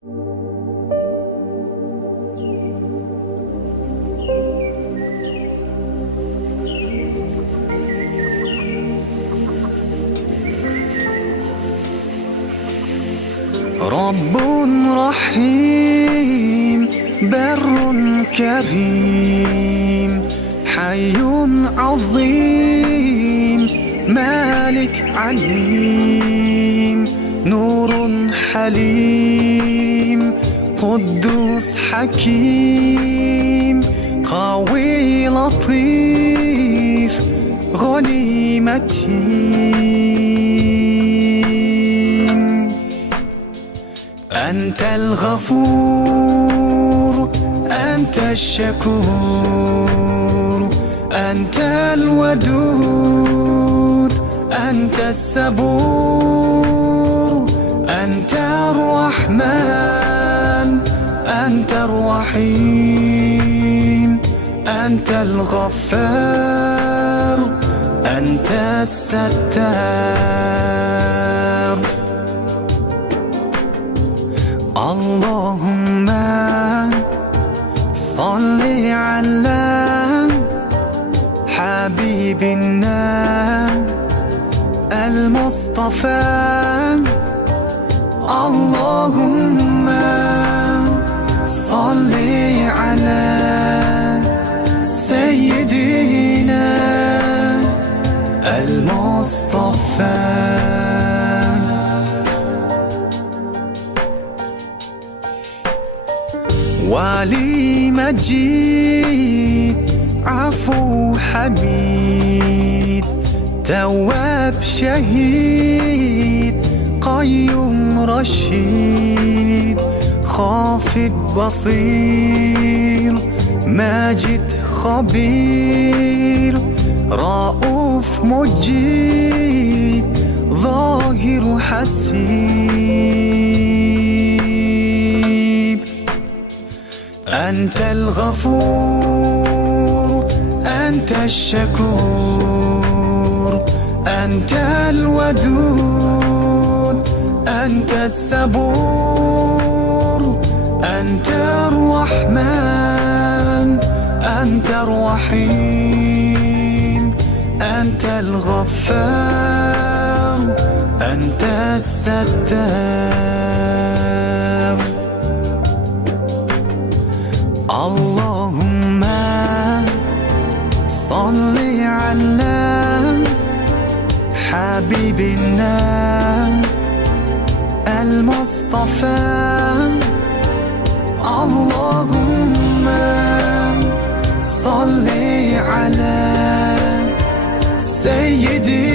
رب رحيم بر كريم حي عظيم مالك عليم نور حليم قدوس حكيم قوي لطيف غني متين. أنت الغفور أنت الشكور أنت الودود أنت الصبور أنت الرحمن أنت الرحيم أنت الغفار أنت الستار. اللهم صل على حبيبنا المصطفى. اللهم صل على سيدنا المصطفى. ولي مجيد عفو حميد تواب شهيد قيوم رشيد خافض بصير ماجد خبير رؤوف مجيب ظاهر حسيب. أنت الغفور أنت الشكور أنت الودود أنت الصبور أنت الرحمن أنت الرحيم أنت الغفار أنت الستار. اللهم صل على حبيبنا المصطفى. اللهم صل على سيدنا